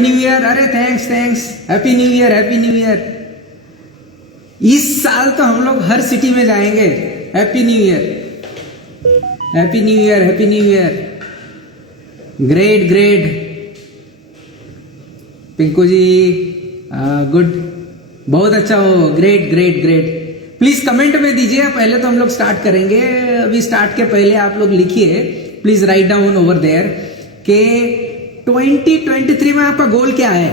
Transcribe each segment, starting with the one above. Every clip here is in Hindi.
New year. अरे thanks thanks, happy new year, happy new year. इस साल तो हम लोग हर सिटी में जाएंगे। Happy new year, happy new year, happy new year. Great great Pinku ji, good, बहुत अच्छा हो, great great great. Please comment में दीजिए, पहले तो हम लोग स्टार्ट करेंगे। अभी स्टार्ट के पहले आप लोग लिखिए, please write down over there के 2023 में आपका गोल क्या है,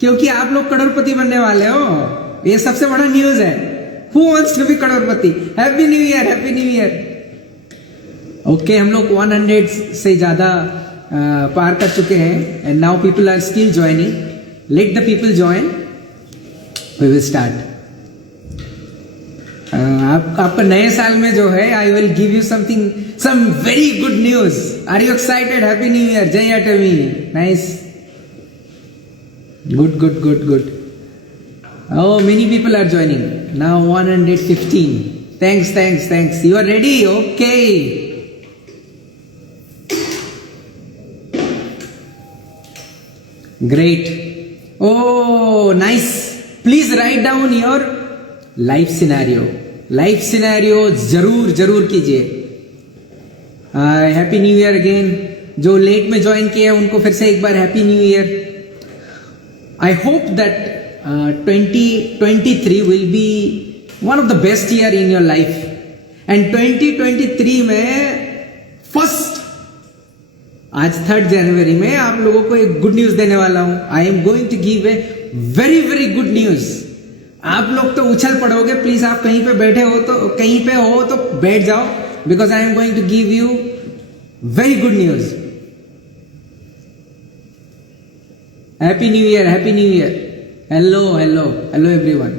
क्योंकि आप लोग करोड़पति बनने वाले हो। ये सबसे बड़ा न्यूज है। Who wants to be crorepati? Happy new year, happy new year. Okay, हम लोग 100 से ज्यादा पार कर चुके हैं and now people are still joining. Let the people join, we will start. आपका नए साल में जो है, I will give you something, some very good news. Are you excited? Happy new year, Jai अटमी। Nice, good good good good. Oh, many people are joining now. 115. Thanks, thanks, thanks. You are ready? Okay. Great. Oh, nice. Please write down your life scenario. Life scenario जरूर जरूर कीजिए। Happy new year again. जो लेट में ज्वाइन किए हैं उनको फिर से एक बार happy new year. I hope that 2023 will be one of the best year in your life, and 2023 में फर्स्ट, आज 3 जनवरी में आप लोगों को एक गुड न्यूज देने वाला हूं। I am going to give a very very good news. आप लोग तो उछल पड़ोगे। प्लीज आप कहीं पे बैठे हो तो, कहीं पे हो तो बैठ जाओ, because I am going to give you very good news. Happy new year, happy new year. Hello hello hello everyone.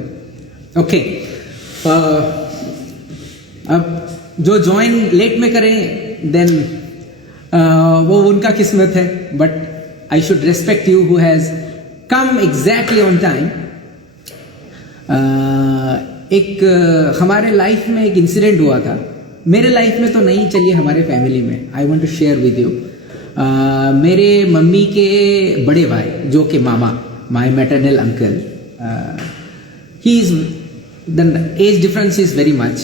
Okay, अब जो ज्वाइन लेट में करें देन वो उनका किस्मत है, but I should respect you who has come exactly on time. एक हमारे लाइफ में एक इंसिडेंट हुआ था, मेरे लाइफ में तो नहीं, चलिए हमारे फैमिली में। I want to share with you. मेरे मम्मी के बड़े भाई, जो कि मामा, my maternal uncle, the age difference is very much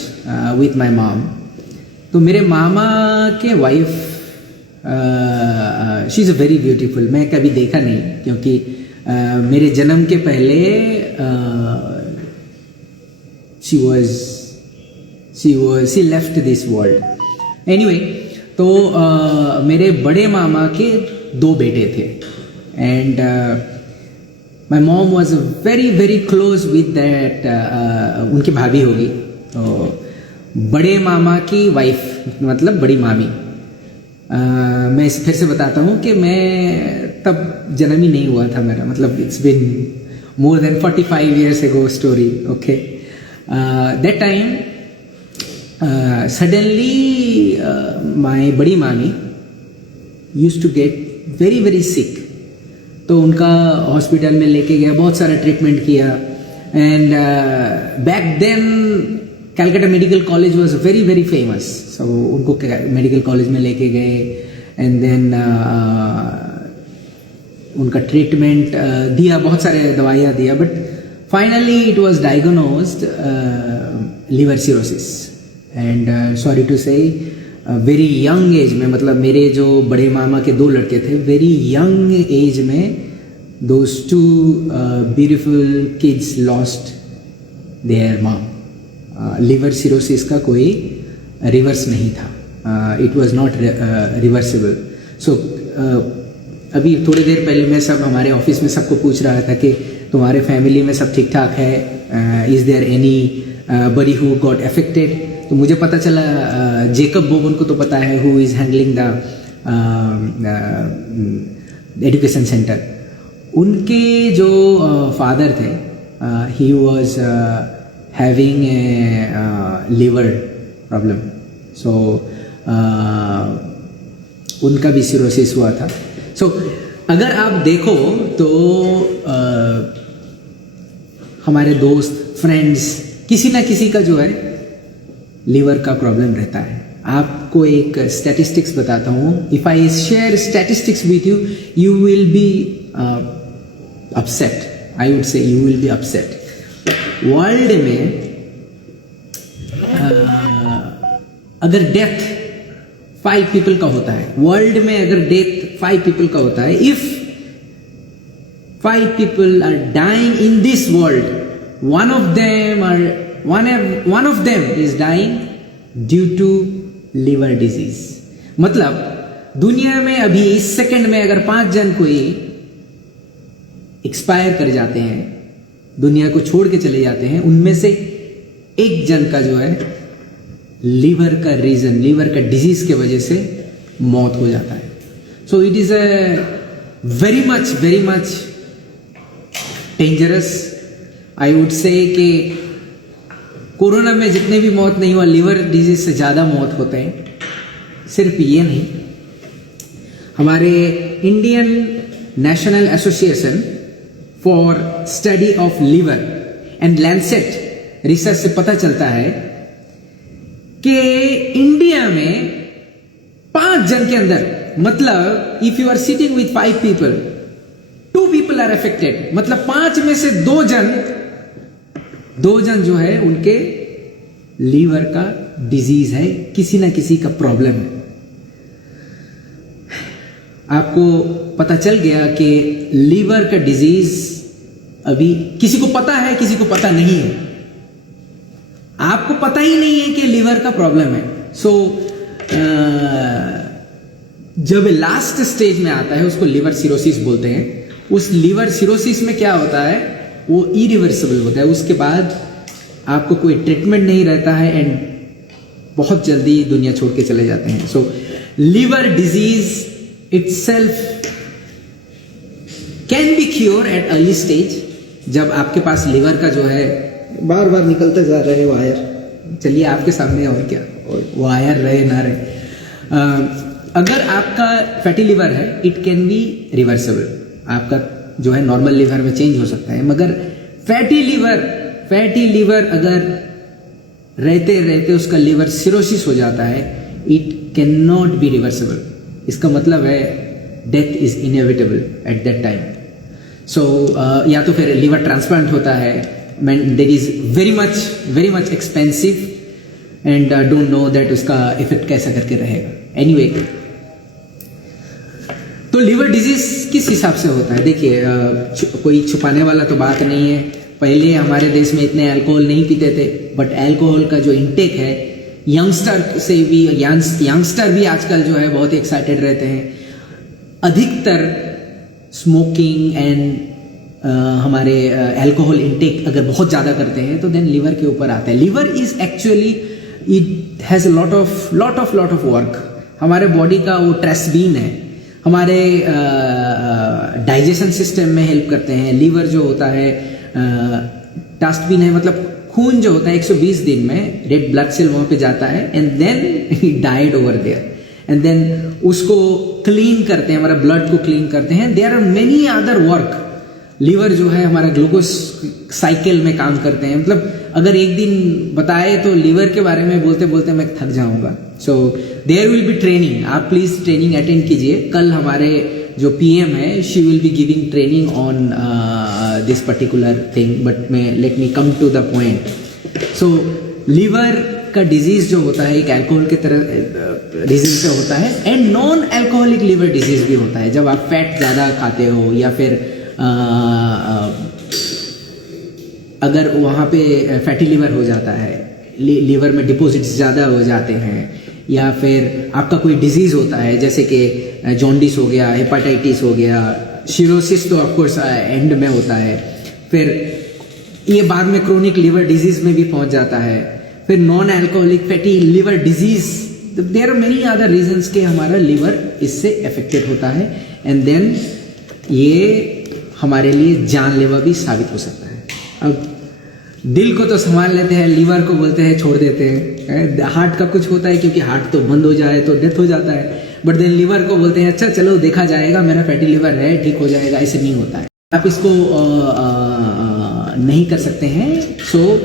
with my mom. तो मेरे मामा के wife, she is very beautiful. मैं कभी देखा नहीं, क्योंकि मेरे जन्म के पहले she left this world. Anyway, तो मेरे बड़े मामा के 2 बेटे थे, and My mom was very very close with that, उनकी भाभी होगी, तो बड़े मामा की वाइफ, मतलब बड़ी मामी। मैं फिर से बताता हूँ कि मैं तब जन्म ही नहीं हुआ था मेरा, मतलब it's been more than 45 years ago story. Okay, that time suddenly my बड़ी मामी used to get very very sick. तो उनका हॉस्पिटल में लेके गया, बहुत सारा ट्रीटमेंट किया, and back then Calcutta medical college was very very famous. So उनको मेडिकल कॉलेज में लेके गए, एंड देन उनका ट्रीटमेंट दिया, बहुत सारे दवाइयाँ दिया, but finally it was diagnosed liver cirrhosis. And sorry to say very young age में, मतलब मेरे जो बड़े मामा के 2 लड़के थे, वेरी यंग एज में those 2 beautiful kids lost their mom. Liver cirrhosis का कोई रिवर्स नहीं था, इट वाज नॉट रिवर्सिबल। सो अभी थोड़ी देर पहले मैं सब हमारे ऑफिस में सबको पूछ रहा था कि तुम्हारे फैमिली में सब ठीक ठाक है, is there anybody who got affected? तो मुझे पता चला, जेकब बोबन को तो पता है, who is handling the education centre, उनके जो फादर थे, he was having a liver problem. So उनका भी सिरोसिस हुआ था। सो अगर आप देखो तो हमारे दोस्त, फ्रेंड्स, किसी ना किसी का जो है लीवर का प्रॉब्लम रहता है। आपको एक स्टैटिस्टिक्स बताता हूँ। If I share statistics with you, you will be upset, I would say you will be upset. World में अगर डेथ 5 पीपल का होता है, वर्ल्ड में अगर डेथ 5 पीपल का होता है, if 5 people are dying in this world, one of them is dying due to liver disease। मतलब दुनिया में अभी इस सेकंड में अगर 5 जन कोई एक्सपायर कर जाते हैं, दुनिया को छोड़ के चले जाते हैं, उनमें से एक जन का जो है लीवर का रीजन, लीवर का डिजीज के वजह से मौत हो जाता है। So it is a very much dangerous. I would say कि कोरोना में जितने भी मौत नहीं हुआ, लीवर डिजीज से ज़्यादा मौत होते हैं। सिर्फ ये नहीं, हमारे Indian National Association for Study of Liver and Lancet research से पता चलता है कि इंडिया में 5 जन के अंदर, मतलब if you are sitting with 5 people, 2 people are affected, मतलब 5 में से 2 जन जो है उनके लीवर का डिजीज है, किसी ना किसी का प्रॉब्लम है। आपको पता चल गया कि लीवर का डिजीज अभी किसी को पता है, किसी को पता नहीं है। आपको पता ही नहीं है कि लीवर का प्रॉब्लम है। सो जब लास्ट स्टेज में आता है, उसको लिवर सिरोसिस बोलते हैं। उस लिवर सिरोसिस में क्या होता है, वो इरिवर्सिबल होता है। उसके बाद आपको कोई ट्रीटमेंट नहीं रहता है एंड बहुत जल्दी दुनिया छोड़ के चले जाते हैं। So liver disease itself can be cure at early stage. जब आपके पास लिवर का जो है बार बार निकलते जा रहे वायर, चलिए आपके सामने, और क्या वायर रहे ना रहे, अगर आपका फैटी लिवर है, इट कैन बी रिवर्सिबल। आपका जो है नॉर्मल लिवर में चेंज हो सकता है, मगर फैटी लिवर अगर रहते रहते उसका लिवर सिरोसिस हो जाता है, it can not be reversible. इसका मतलब है death is inevitable at that time. So या तो फिर लिवर ट्रांसप्लांट होता है, that is very much expensive and don't know that उसका इफेक्ट कैसा करके रहेगा। Anyway, तो लिवर डिजीज किस हिसाब से होता है? देखिए, कोई छुपाने वाला तो बात नहीं है। पहले हमारे देश में इतने अल्कोहल नहीं पीते थे, बट अल्कोहल का जो इंटेक है, यंगस्टर भी आजकल जो है बहुत एक्साइटेड रहते हैं। अधिकतर स्मोकिंग एंड हमारे अल्कोहल इंटेक अगर बहुत ज़्यादा करते हैं तो देन लिवर के ऊपर आता है। Liver is actually, it has a lot of work. हमारे बॉडी का वो ट्रेसबीन है, हमारे डाइजेशन सिस्टम में हेल्प करते हैं। लिवर जो होता है ट्रेसबीन है, मतलब खून जो होता है 120 दिन में रेड ब्लड सेल वहाँ पे जाता है and then he died over there, and then उसको क्लीन करते हैं, हमारा ब्लड को क्लीन करते हैं। There are many other work. Liver जो है हमारा ग्लूकोज साइकिल में काम करते हैं। मतलब अगर एक दिन बताए तो लीवर के बारे में बोलते बोलते मैं थक जाऊंगा। So there will be training, आप प्लीज ट्रेनिंग अटेंड कीजिए। कल हमारे जो पीएम है, she will be giving training on this particular thing, but let me come to the point. So liver का डिजीज जो होता है एक अल्कोहल के तरह डिजीज से होता है, and non alcoholic liver disease भी होता है। जब आप फैट ज़्यादा खाते हो या फिर अगर वहाँ पे फैटी लिवर हो जाता है, लीवर में डिपॉजिट्स ज़्यादा हो जाते हैं, या फिर आपका कोई डिजीज़ होता है जैसे कि जॉन्डिस हो गया, हेपाटाइटिस हो गया, सिरोसिस तो ऑफकोर्स एंड में होता है, फिर ये बाद में क्रोनिक लिवर डिजीज़ में भी पहुँच जाता है, फिर non alcoholic fatty liver disease, there are many other reasons के हमारा लिवर इससे अफेक्टेड होता है, एंड देन ये हमारे लिए जानलेवा भी साबित हो सकता है। अब दिल को तो संभाल लेते हैं, लीवर को बोलते हैं छोड़ देते हैं। हार्ट का कुछ होता है क्योंकि हार्ट तो बंद हो जाए तो डेथ हो जाता है, बट देन लीवर को बोलते हैं अच्छा चलो देखा जाएगा, मेरा फैटी लिवर है, ठीक हो जाएगा। ऐसे नहीं होता है, आप इसको नहीं कर सकते हैं। सो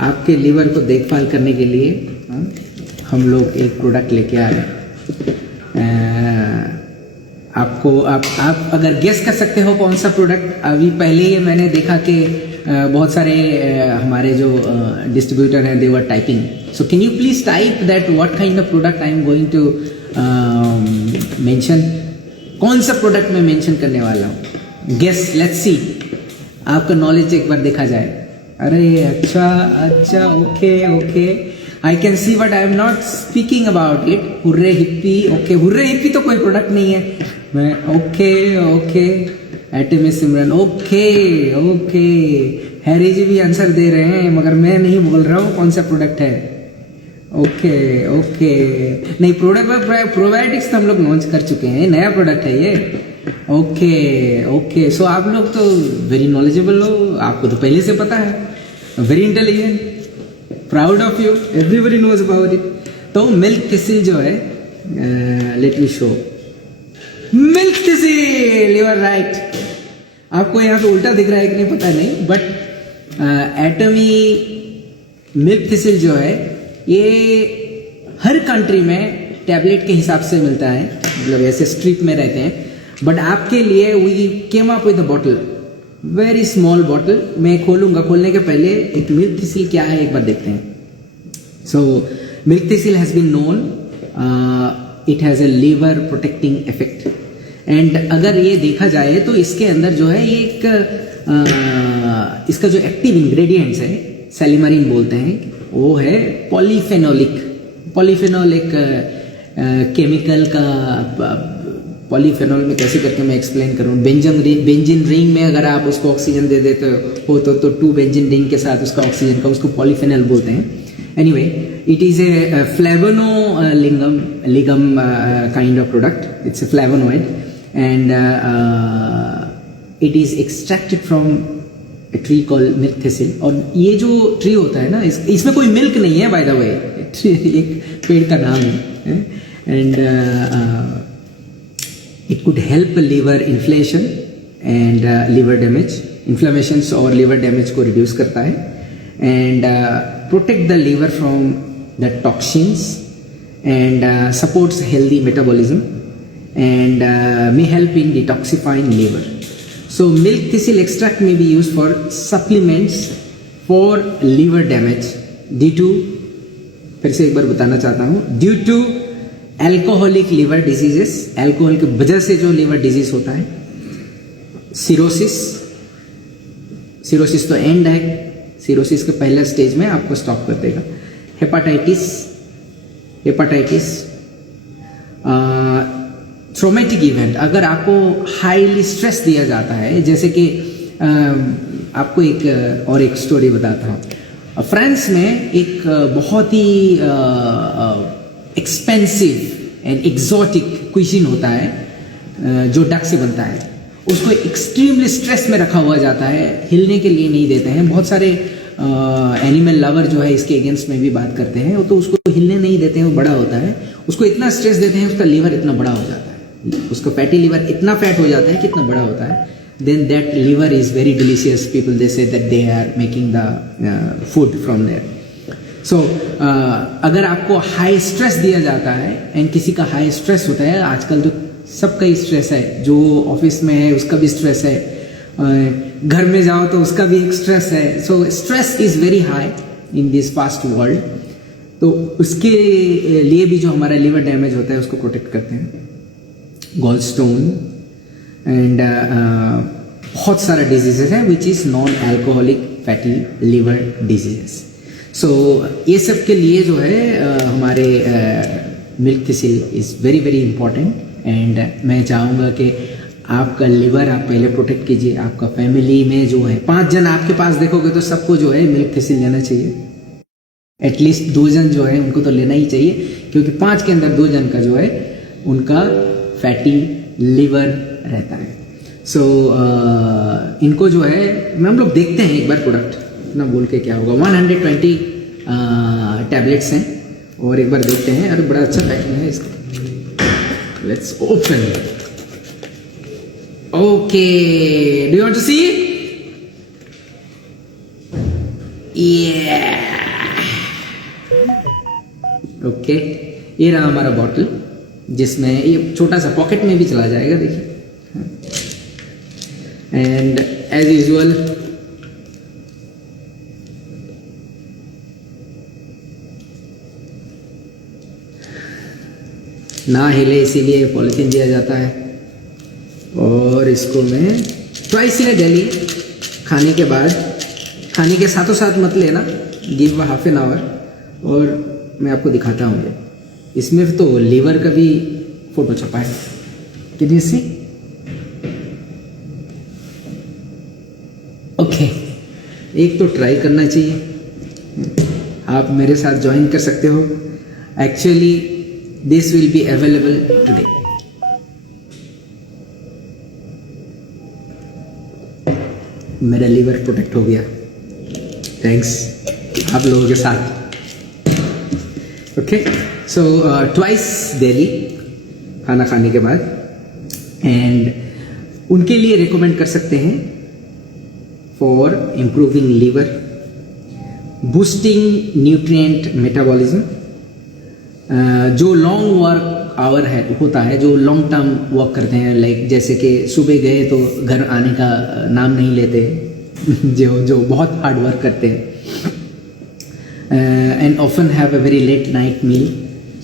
आपके लीवर को देखभाल करने के लिए हम लोग एक प्रोडक्ट लेके आ रहे हैं। आप आप अगर गेस कर सकते हो कौन सा प्रोडक्ट, अभी पहले ही मैंने देखा कि बहुत सारे हमारे जो डिस्ट्रीब्यूटर हैं they were typing, so can you please type that what kind of product I am going to mention, कौन सा प्रोडक्ट मैं मेंशन करने वाला हूँ, गेस, लेट्स सी, आपका नॉलेज एक बार देखा जाए। अरे अच्छा, okay, I can see but I am not speaking about it. Hurray hippie, okay, hurray hippie तो कोई प्रोडक्ट नहीं है। मैं ओके, एटमी सिमरन, ओके, हैरी जी भी आंसर दे रहे हैं मगर मैं नहीं बोल रहा हूँ कौन सा प्रोडक्ट है। ओके, नहीं, प्रोबायोटिक्स तो हम लोग लॉन्च कर चुके हैं, नया प्रोडक्ट है ये। ओके, सो आप लोग तो वेरी नॉलेजेबल हो, आपको तो पहले से पता है, very intelligent, proud of you, everybody knows about it. तो मिल्क थिसिल जो है, let me show, milk thistle, you are right. आपको यहाँ पे उल्टा दिख रहा है कि नहीं पता नहीं, बट एटमी मिल्क थिसिल जो है ये हर कंट्री में टैबलेट के हिसाब से मिलता है, मतलब ऐसे स्ट्रिप में रहते हैं, बट आपके लिए we came up with a bottle, very small bottle. मैं खोलूंगा, खोलने के पहले एक मिल्क थिसिल क्या है एक बार देखते हैं। So milk thistle has been known, it has a liver protecting effect, and अगर ये देखा जाए तो इसके अंदर जो है एक इसका जो एक्टिव इंग्रेडिएंट्स है, सेलिमरीन बोलते हैं, वो है पॉलीफेनोलिक। पॉलीफेनोल एक केमिकल का, पॉलीफेनोल में कैसे करके मैं एक्सप्लेन करूँ, बेंजीन रिंग में अगर आप उसको ऑक्सीजन दे देते हो तो 2 बेंजीन रिंग के साथ उसका ऑक्सीजन का, उसको पॉलीफेनोल बोलते हैं। Anyway, it is a flavonolignan kind of product, it's a flavonoid, and it is extracted from a tree called milk thistle. और ये जो ट्री होता है ना, इसमें कोई मिल्क नहीं है, बाय द वे, एक पेड़ का नाम है, and it could help liver inflammation and liver damage, inflammations और liver damage को reduce करता है, and protect the liver from the toxins, and supports healthy metabolism, and may help in detoxifying liver. So milk thistle extract may be used for supplements for liver damage due to, फिर से एक बार बताना चाहता हूँ, due to alcoholic liver diseases, alcohol की वजह से जो लिवर डिजीज होता है, सिरोसिस तो एंड है, सिरोसिस के पहले स्टेज में आपको स्टॉप कर देगा। हेपाटाइटिस, ट्रोमेटिक इवेंट, अगर आपको हाईली स्ट्रेस दिया जाता है, जैसे कि आपको एक स्टोरी बताता हूँ। फ्रांस में एक बहुत ही एक्सपेंसिव एंड एग्जॉटिक क्विजीन होता है जो डक से बनता है, उसको एक्सट्रीमली स्ट्रेस में रखा हुआ जाता है, हिलने के लिए नहीं देते हैं। बहुत सारे एनिमल लवर जो है इसके अगेंस्ट में भी बात करते हैं, तो उसको हिलने नहीं देते हैं, वो बड़ा होता है, उसको इतना स्ट्रेस देते हैं, उसका लीवर इतना बड़ा हो जाता है, उसका फैटी लीवर इतना फैट हो जाता है, कितना बड़ा होता है, then that liver is very delicious, people they say that they are making the food from there. So अगर आपको हाई स्ट्रेस दिया जाता है, एंड किसी का हाई स्ट्रेस होता है, आजकल तो सबका ही स्ट्रेस है, जो ऑफिस में है उसका भी स्ट्रेस है, घर में जाओ तो उसका भी एक स्ट्रेस है, so stress is very high in this first world. तो उसके लिए भी जो हमारा लिवर डैमेज होता है उसको प्रोटेक्ट करते हैं। गॉल स्टोन एंड बहुत सारा डिजीजेस है which is non alcoholic fatty liver diseases. So ये सब के लिए जो है हमारे milk thistle is very very important, and मैं चाहूँगा कि आपका लिवर आप पहले प्रोटेक्ट कीजिए। आपका फैमिली में जो है 5 जन आपके पास देखोगे तो सबको जो है मिल्क थिसिल लेना चाहिए, एटलीस्ट 2 जन जो है उनको तो लेना ही चाहिए, क्योंकि 5 के अंदर 2 जन का जो है उनका फैटी लिवर रहता है। सो इनको जो है हम लोग देखते हैं एक बार प्रोडक्ट, इतना बोल के क्या होगा, 120 टैबलेट्स हैं, और एक बार देखते हैं। अरे बड़ा अच्छा पैकिंग है इसका, let's open. Okay, do you want to see? Okay, ये रहा हमारा बॉटल, जिसमें ये छोटा सा पॉकेट में भी चला जाएगा, देखिए एंड एज यूजुअल ना हिले इसीलिए पॉलिथीन दिया जाता है। और इसको मैं ट्वाइस इन अ डेली, खाने के बाद, खाने के साथों साथ मत लेना, गिव हाफ एन आवर। और मैं आपको दिखाता हूँ, ये इसमें तो लीवर का भी फोटो छपा है, कैन यू सी? ओके, एक तो ट्राई करना चाहिए, आप मेरे साथ ज्वाइन कर सकते हो। Actually this will be available today. मेरा लीवर प्रोटेक्ट हो गया थैंक्स आप लोगों के साथ। ओके, सो ट्वाइस डेली खाना खाने के बाद, एंड उनके लिए रिकमेंड कर सकते हैं for improving liver, boosting nutrient metabolism. जो लॉन्ग वर्क आवर है होता है, जो लॉन्ग टर्म वर्क करते हैं, लाइक जैसे कि सुबह गए तो घर आने का नाम नहीं लेते जो बहुत हार्ड वर्क करते हैं, and often have a very late night meal,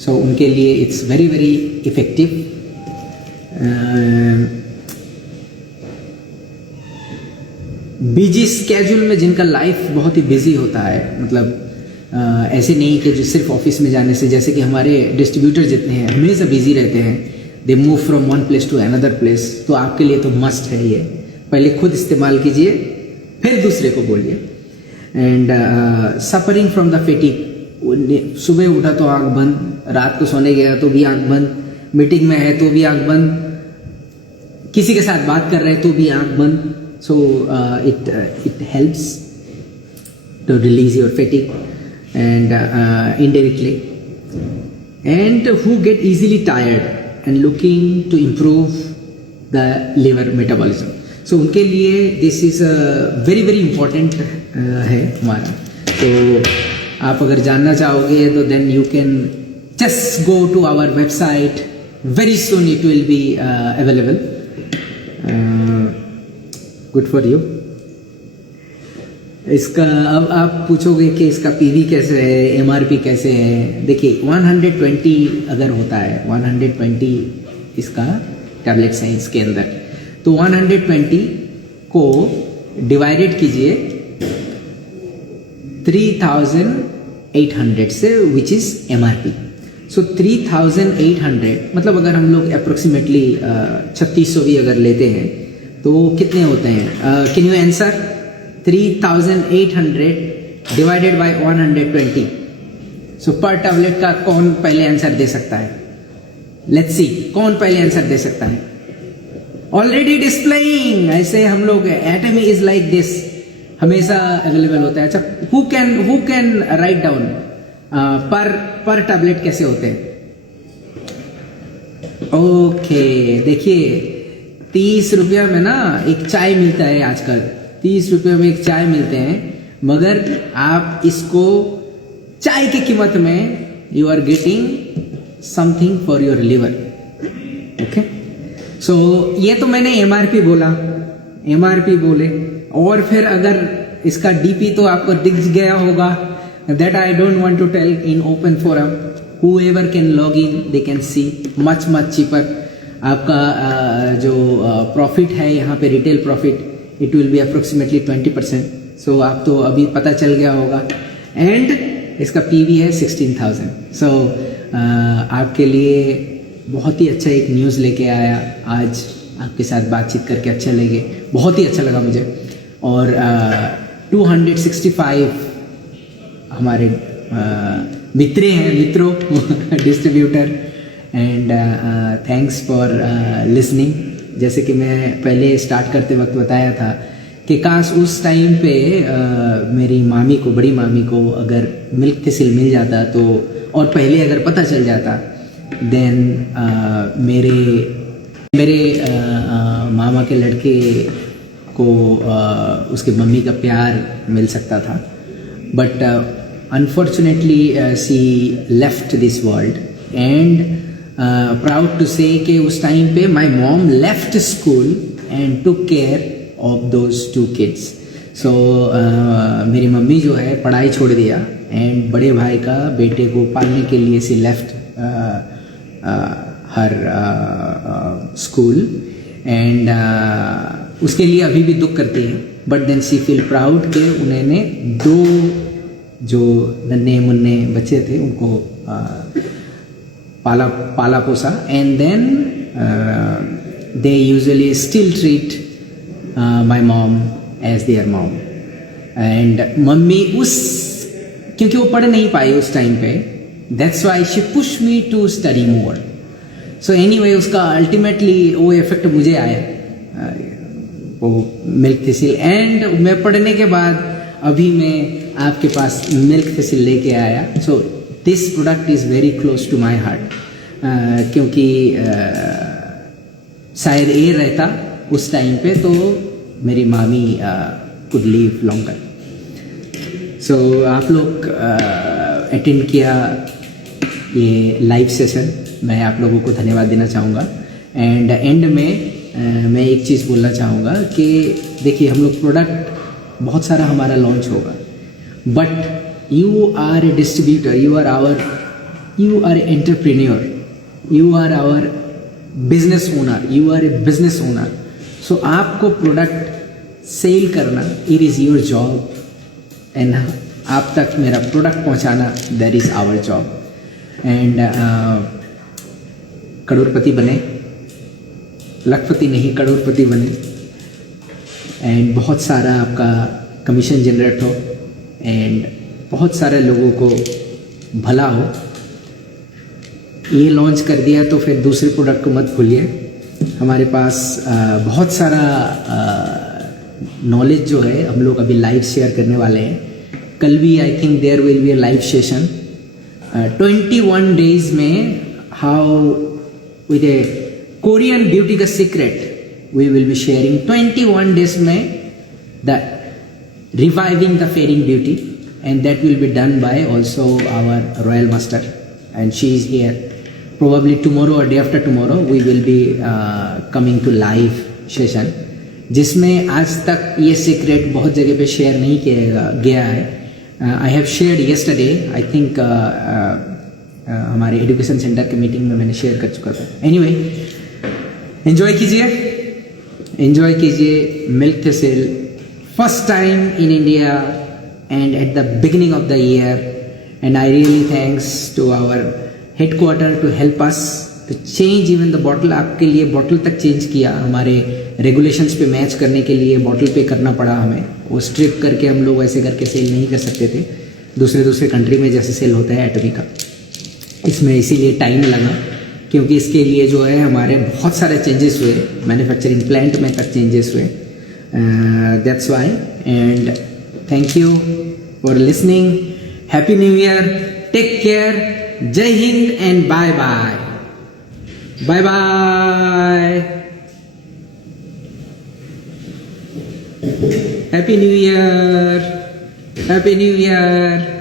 so उनके लिए it's very very effective. Busy schedule में जिनका लाइफ बहुत ही बिजी होता है, मतलब ऐसे नहीं कि जो सिर्फ ऑफिस में जाने से, जैसे कि हमारे डिस्ट्रीब्यूटर जितने हैं हमेशा बिजी रहते हैं, they move from one place to another place, तो आपके लिए तो मस्ट है ये। पहले खुद इस्तेमाल कीजिए, फिर दूसरे को बोलिए। And suffering from the fatigue, सुबह उठा तो आँख बंद, रात को सोने गया तो भी आँख बंद, मीटिंग में है तो भी आँख बंद, किसी के साथ बात कर रहे हैं तो भी आँख बंद। So it helps to release your fatigue and indirectly, and who get easily tired and looking to improve the liver metabolism, so उनके लिए this is a very very important है हमारा। तो आप अगर जानना चाहोगे तो then you can just go to our website, very soon it will be available, good for you। इसका अब आप पूछोगे कि इसका पीवी कैसे है, एमआरपी कैसे है। देखिए 120 अगर होता है, 120 इसका टैबलेट साइंस के अंदर, तो 120 को डिवाइडेड कीजिए 3800 से, विच इज एमआरपी। सो 3800 मतलब अगर हम लोग अप्रोक्सीमेटली 3600 भी अगर लेते हैं तो कितने होते हैं? Can you answer? 3800 divided by 120, सो पर टैबलेट का कौन पहले आंसर दे सकता है? लेट्स सी, कौन पहले आंसर दे सकता है? ऑलरेडी डिस्प्लेइंग, ऐसे हम लोग एटमी इज लाइक दिस, हमेशा अवेलेबल होता है। अच्छा, हु कैन राइट डाउन पर टैबलेट कैसे होते हैं? ओके, देखिए 30 रुपया में ना एक चाय मिलता है आजकल, 30 रुपये में एक चाय मिलते हैं, मगर आप इसको चाय की कीमत में you are getting something for your liver. Okay, so ये तो मैंने एमआरपी बोला, एमआरपी बोले, और फिर अगर इसका डीपी तो आपको दिख गया होगा, that I don't want to tell in open forum, whoever can log in they can see much cheaper। आपका जो प्रॉफिट है यहाँ पे, retail profit, it will be approximately 20%। सो आप तो अभी पता चल गया होगा। एंड इसका पीवी है 16,000। सो आपके लिए बहुत ही अच्छा एक न्यूज़ लेके आया आज, आपके साथ बातचीत करके अच्छा लगे, बहुत ही अच्छा लगा मुझे। और 265 हमारे मित्रों distributor, and thanks for listening. जैसे कि मैं पहले स्टार्ट करते वक्त बताया था कि काश उस टाइम पे मेरी मामी को, बड़ी मामी को अगर मिल्क थिसिल मिल जाता तो, और पहले अगर पता चल जाता, देन मेरे मामा के लड़के को उसके मम्मी का प्यार मिल सकता था। But unfortunately she left this world, and proud to say कि उस टाइम पे my mom left school and took care of those 2 kids. So मेरी मम्मी जो है पढ़ाई छोड़ दिया एंड बड़े भाई का बेटे को पालने के लिए she left her school and उसके लिए अभी भी दुख करती है. But then she feel proud कि उन्होंने 2 जो नन्हे मुन्ने बच्चे थे उनको पाला पोसा. And then they usually still treat my mom as their mom. And mummy क्योंकि वो पढ़ नहीं पाई उस टाइम पे, that's why she push me to study more. So anyway उसका अल्टीमेटली वो इफेक्ट मुझे आया, वो मिल्क थिसिल. एंड मैं पढ़ने के बाद अभी मैं आपके पास मिल्क थिसिल लेके आया. So this product is very close to my heart, क्योंकि शायद ये रहता उस टाइम पे तो मेरी मामी कुड लीव लॉन्गर. सो आप लोग अटेंड किया ये लाइव सेशन, मैं आप लोगों को धन्यवाद देना चाहूँगा. एंड एंड में मैं एक चीज़ बोलना चाहूँगा कि देखिए हम लोग प्रोडक्ट बहुत सारा हमारा लॉन्च होगा, but you are a distributor, you are an entrepreneur, you are our business owner, you are a business owner. So आपको प्रोडक्ट सेल करना, it is your job, and आप तक मेरा प्रोडक्ट पहुंचाना, that is our job. And करोड़पति बने, लखपति नहीं करोड़पति बने, एंड बहुत सारा आपका कमीशन जनरेट हो एंड बहुत सारे लोगों को भला हो. ये लॉन्च कर दिया तो फिर दूसरे प्रोडक्ट को मत भूलिए. हमारे पास बहुत सारा नॉलेज जो है हम लोग अभी लाइव शेयर करने वाले हैं. कल भी I think there will be a live session 21 days में, how with a Korean beauty का secret we will be sharing 21 days में the reviving the fading beauty, and that will be done by also our royal master, and she is here. Probably tomorrow or day after tomorrow we will be coming to live session, जिसमें आज तक ये सीक्रेट बहुत जगह पे शेयर नहीं किया गया है. I have shared yesterday, I think हमारे एजुकेशन सेंटर के मीटिंग में मैंने शेयर कर चुका था. एनीवे एंजॉय कीजिए milk thistle, first time in India and at the beginning of the year, and I really thanks to our headquarter to help us to change even the bottle. आपके लिए बॉटल तक चेंज किया, हमारे रेगुलेशंस पे मैच करने के लिए बॉटल पे करना पड़ा हमें. वो स्ट्रिप करके हम लोग ऐसे करके सेल नहीं कर सकते थे दूसरे कंट्री में जैसे सेल होता है एटमी का. इसमें इसीलिए टाइम लगा, क्योंकि इसके लिए जो है हमारे बहुत सारे चेंजेस हुए, मैन्युफैक्चरिंग प्लांट में तक चेंजेस हुए. That's why. And thank you for listening. Happy New Year. Take care. Jai Hind and bye bye. Bye bye. Happy New Year. Happy New Year.